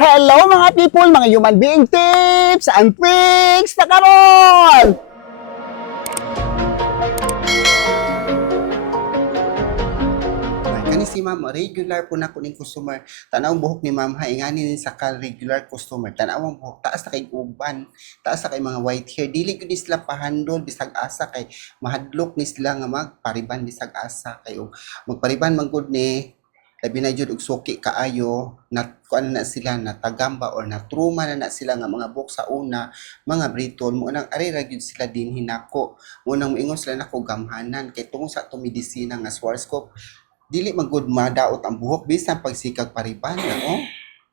Hello mga people, mga human being tips and tricks na karon! Kani si ma'am, regular po na ko ning customer. Tanawang buhok ni ma'am, haingani ni sa ka-regular customer. Tanawang buhok, taas na kay uban, taas na kay mga white hair. Dili ko ni sila pahandol, bisag asa kay mahadlok ni sila nga magpariban bisag asa kay magpariban man gud ni labi na jud og suki kaayo na kuan na sila natagamba or natruma na sila nga mga buhok sa una mga brittle mo nang ari ra gyud sila din hinako mo nang moingon sila nako gamhanan kay tungod sa to medisina nga Schwarzkopf dili magud madaot ang buhok bisan pagsikag pariban na oh.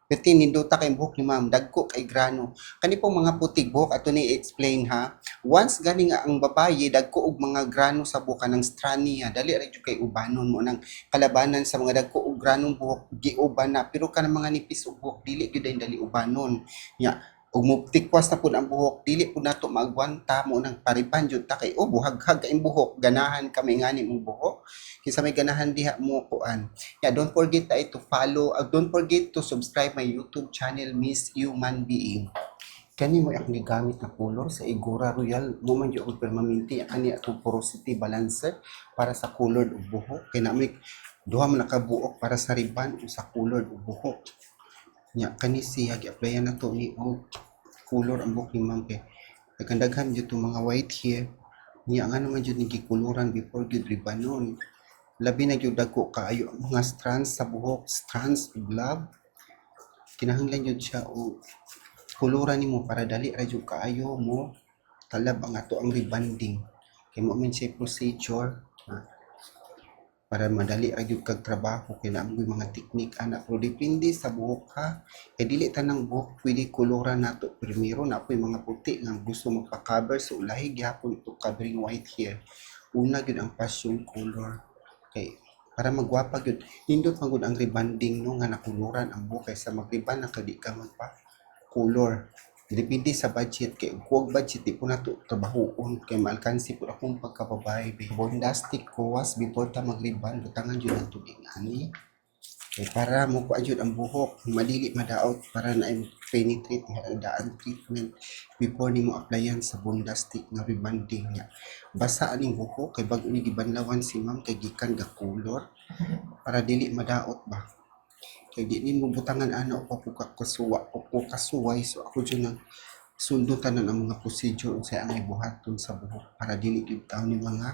Pati ninduta kay buhok ni ma'am, dagko kay grano. Kani pong mga putig buhok ato ni explain ha. Once gani nga ang babaye dagko og mga grano sa buka ng strania, dali ra jud kay ubanon mo nang kalabanan sa mga dagko og granong buhok giuban na pero kanang mga nipis og buhok dili gyud dali ubanon. Nya ug muptikwas na pud ang buhok dili pud nato maagwanta mo nang pariban jud ta kay buhaghag kay buhok ganahan kami ngani mong buhok kinsa may ganahan diha mo kuan. Yeah, don't forget to follow, don't forget to subscribe my YouTube channel, Miss Human Being. Kani mo akong gigamit na color sa Igora Royal, mo man yung permanente, ani atong porosity balancer para sa color og buhok. Kaya na may duha man nakabuok para sa riban o sa color og buhok. Nya kani siya gi-applyan na to ni og color ang buhok ni ma'am kay nagandaghan jud mga white hair. Nya nga naman jud ni gikuluran before jud ribanon. Labi na gyud dagko kaayo ang mga strands sa buhok, strands of love. Kinahanglan jud siya o kuluran nimo para dali ra jud kaayo mo talab ang ato ang rebonding. Kay mo man siya procedure para madali ra gyud kag trabaho kay naamgoy mga teknik ana pero depende sa buhok ha. Kay dili tanang buhok pwede kuluran nato primero na apoy mga puti nga gusto magpa-cover so ulahi gyapon ito covering white hair. Una gyud ang passion color. Kay para magwapa gyud nindot magud ang rebonding no nga nakuluran ang buhok kaysa magriban na kadi ka magpa color. Depende sa budget kay kung budget di po nato trabahoon kay maalkansi po akong pagkababae be bondastic kuwas before ta magriban butangan jud nato ani kay para mo ko jud ang buhok madili madaot para na penetrate daan treatment before nimo applyan sa bondastic nga rebonding niya basa aning buhok kay bag-o ni gibanlawan si ma'am kay gikan ga color para dili madaot ba kay di ni mo butangan ana o kasuway so ako dyan nang sundo tanan ang mga procedure unsay angay buhaton sa buhok para dili gyud taon ni mga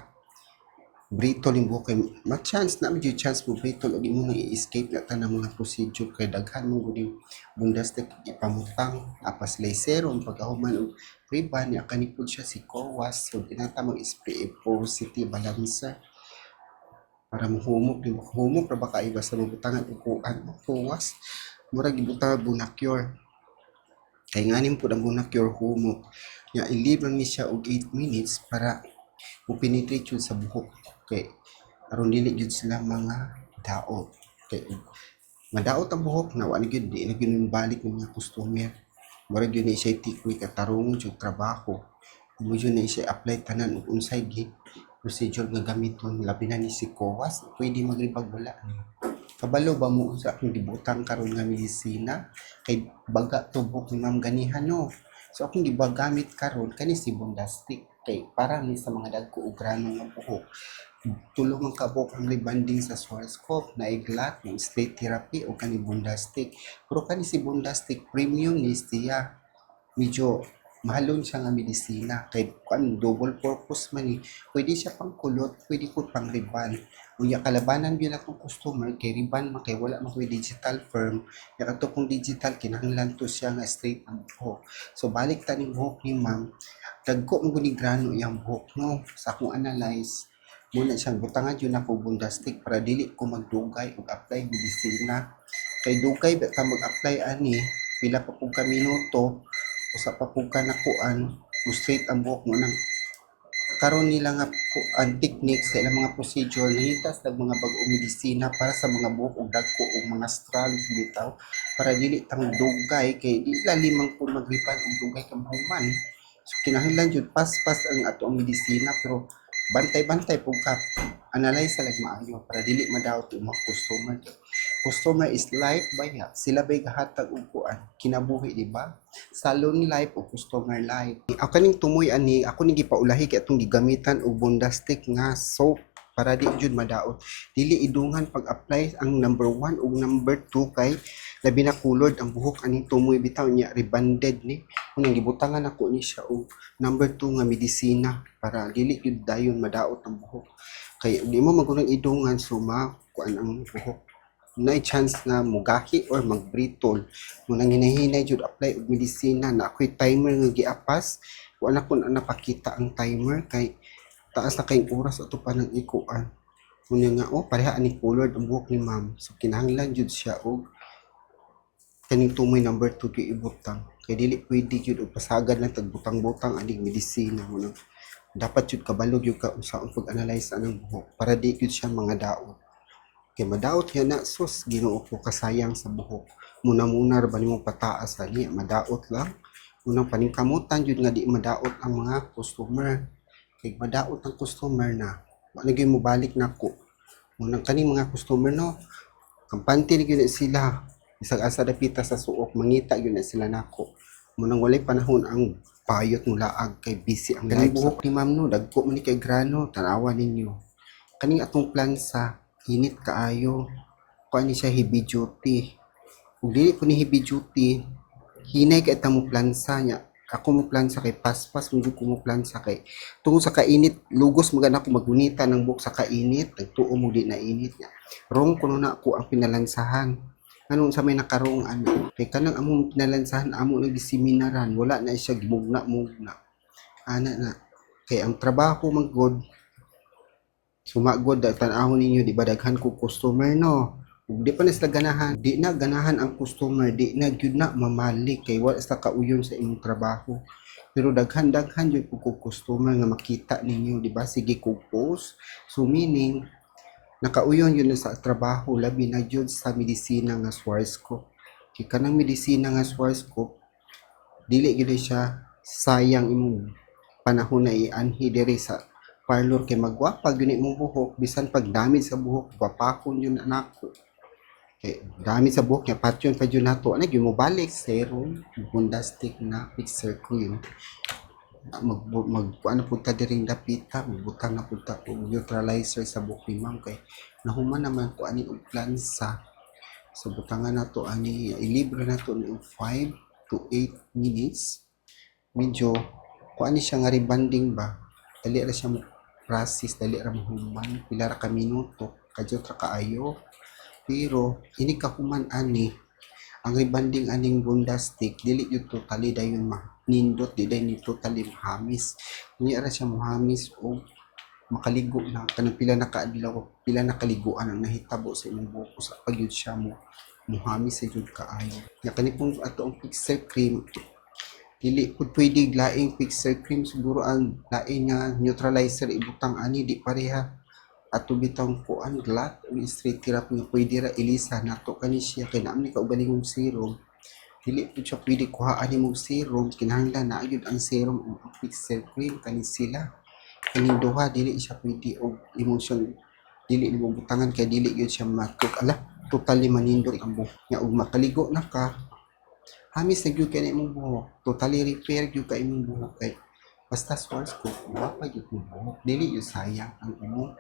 brittle yung buhok kay ma-chance na medyo chance mo brittle og imo nang i-escape na tanang mga procedure kay daghan mo gud yung bondastic ipamutang apas laseron pagkahuman og riban ya kanipod siya si Kowas so dinata mag-spray porosity balancer para humok ra ba kay basta mabutangan og kuan kuwas murag gibutang bunakyur kay nganin pud ang bunakyur humok nya i-leave lang ni siya og 8 minutes para mo-penetrate yun sa buhok kay aron dili gyud sila mga daot kay madaot ang buhok na wala gyud di na gyud balik ng mga customer murag gyud ni siya technique at tarong jud trabaho mo yun na siya apply tanan ug unsay procedure nga gamiton labi na ni si Kowas pwede magribag wala kabalo ba mo sa akong gibutang karon nga medisina kay baga tubok ni ma'am ganihan no so akong gibagamit karon kani si bondastic kay para ni sa mga dagko ug grano nga buhok tulong ang kabok ang rebonding sa Schwarzkopf na iglat ng state therapy o kani bondastic pero kani si bondastic premium ni siya medyo mahalon siya nga medisina kay kan double purpose man ni pwede siya pang kulot pwede ko pang riban unya kalabanan gyud akong customer kay riban man kay wala man koy digital firm ya ato kung digital kinahanglan to siya nga straight ang buhok so balik ta ning buhok ni ma'am dagko mo gud ni grano iyang buhok no sa akong analyze muna siyang butangan yun ako bondastic para dili ko magdugay ug apply medisina kay dugay ba ta mag-apply ani pila pa pug ka minuto usa pa pug ka nakuan mo straight ang buhok mo nang karon nila nga ang techniques sa ilang mga procedure nangitas dag mga bag-o medisina para sa mga buhok ug dagko ug mga strand bitaw para dili tang dugay kay di limang pud magripan og dugay ka mahuman so kinahanglan jud pas ang ato ang medisina pero bantay-bantay pug ka analyze sa maayo para dili madaot ang mga customer Customer is life baya. Sila ba'y gahatag og kuan kinabuhi, di ba? Salon life o customer life. Ako kaning tumoy ani, ako ning gipaulahi kay atong gigamitan og Bondastic nga soap para di jud madaot. Dili idungan pag-apply ang number 1 ug number 2 kay labi na kulod ang buhok aning tumoy bitaw niya rebanded ni. Unang gibutangan ako ni siya og number 2 nga medisina para dili jud dayon madaot ang buhok. Kay di mo magunang idungan suma kuan ang buhok na chance na mugahi or magbritol. Munang hinahinay jud apply og medisina na ako'y timer nga giapas. Wala ko na napakita ang timer kay taas na kayong oras ato pa ng ikuan. Muna nga pareha ani color ang buhok ni ma'am. So kinahanglan jud siya og kaning tumoy number 2 gyud ibutang. Kay dili pwede jud og pasagad lang tagbutang-butang aning medisina mo. Dapat jud kabalo jud ka unsaon pag-analyze anang buhok para di jud siya mga daot. Kay madaot yan na sus Ginoo ko kasayang sa buhok. Muna ra ba nimo pataas ani madaot lang. Unang paningkamutan jud nga di madaot ang mga customer. Kay madaot ang customer na wala gyud mo balik nako. Unang kaning mga customer no kampante ni gyud sila. Bisag asa dapita sa suok mangita gyud na sila nako. Munang walay panahon ang payot mo laag kay busy ang life. Buhok ni ma'am no dagko man ni kay grano tanawa ninyo. Kaning atong plansa init kaayo. Kuan ni siya heavy duty. Kung dili ko ni heavy duty, hinay kay ta mo plansa niya. Ako mo plansa kay paspas mo ko mo plansa kay tungod sa kainit lugos magana ko magunita ng buhok sa kainit, nagtuo mo di na init niya. Wrong kuno na ako ang pinalansahan. Anong sa may nakarong ano kay kanang among pinalansahan amo nagseminaran wala na siya gimugna-mugna. Ana na kay ang trabaho magod sumagod tan-awon ninyo di ba daghan ko customer no ug di pa na sila ganahan di na ganahan ang customer di na gyud na mamalik kay wala sa kauyon sa imong trabaho pero daghan jud ko customer nga makita ninyo di ba sige ko post so meaning nakauyon yun na sa trabaho labi na jud sa medisina nga Schwarzkopf kay kanang medisina nga Schwarzkopf dili gyud siya sayang imong panahon na ianhi diri sa parlor kay magwapa gyud imong buhok bisan pag damage sa buhok gwapakon yun nako kay damage sa buhok nya patyon pa jud nato ana gyud mo balik serum Bondastic na fixer cream mag ano punta diring dapita magbutang na punta og neutralizer sa buhok ni ma'am kay nahuman naman ko ani og plansa so butangan nato ani ilibre nato ni 5 to 8 minutes medyo kuan ni siya nga rebanding ba dali ra siya mo process dali ra mahuman pila ra ka minuto kadyo ra kaayo pero ini kahuman ani ang rebanding aning Bondastic dili jud totally dayon nindot di dayon ni totally mahamis ni ra siya mahamis o makaligo na kanang pila na kaadlaw pila na kaliguan ang nahitabo sa imong buhok sa pagyud siya mo muhamis sa jud kaayo nya kani pong ato ang fixer cream dili pud pwede laing fixer cream siguro ang laing nga neutralizer ibutang ani di pareha ato bitang kuan glat o straight therapy nga pwede ra ilisa nato kani siya kay naamni ka ugalingong serum dili pud siya pwede kuhaan nimong serum kinahanglan na gyud ang serum o ang fixer cream kani sila kaning duha dili siya pwede og emotion dili mo butangan kay dili gyud siya matuk totally manindot ang buhok nya og makaligo na ka hamis na gyud kay imong buhok totally repair gyud ka imong buhok kay basta Schwarzkopf wapa gyud mo buhok dili gyud sayang ang imong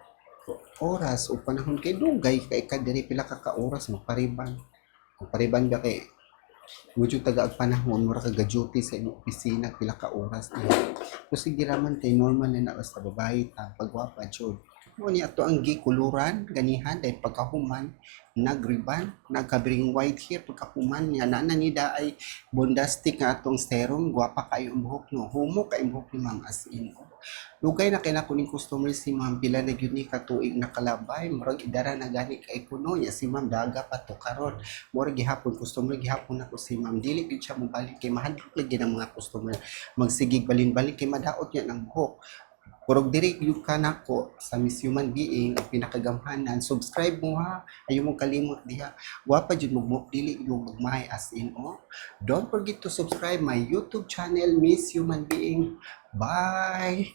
oras o panahon kay dugay kay kadiri pila ka oras mo pariban ba kay medyo taga panahon mura ka duty sa imong opisina pila ka oras so sige raman kay normal na basta babae ta pagwapa jud mo ni ato ang gikuluran ganihan dahil pagkahuman nagriban nagkabring white hair pagkahuman niya na nida ay Bondastic nga atong serum gwapa kayo ang buhok no humo kay buhok ni ma'am as in lugay na kay nako ning customer si ma'am pila na gyud ni katuig nakalabay murag idara na gani kay kuno niya si ma'am daga pa to karon murag gihapon customer gihapon nako si ma'am dili gyud siya mobalik kay mahadlok lagi ng mga customer magsigig balin-balik kay madaot niya ng buhok Kurog diri yung ka nako sa Miss Human Being ang pinakagamhanan. Subscribe mo ha. Ayaw mo kalimot diha. Wapa jud mo dili yung magmay as in oh. Don't forget to subscribe my YouTube channel Miss Human Being. Bye.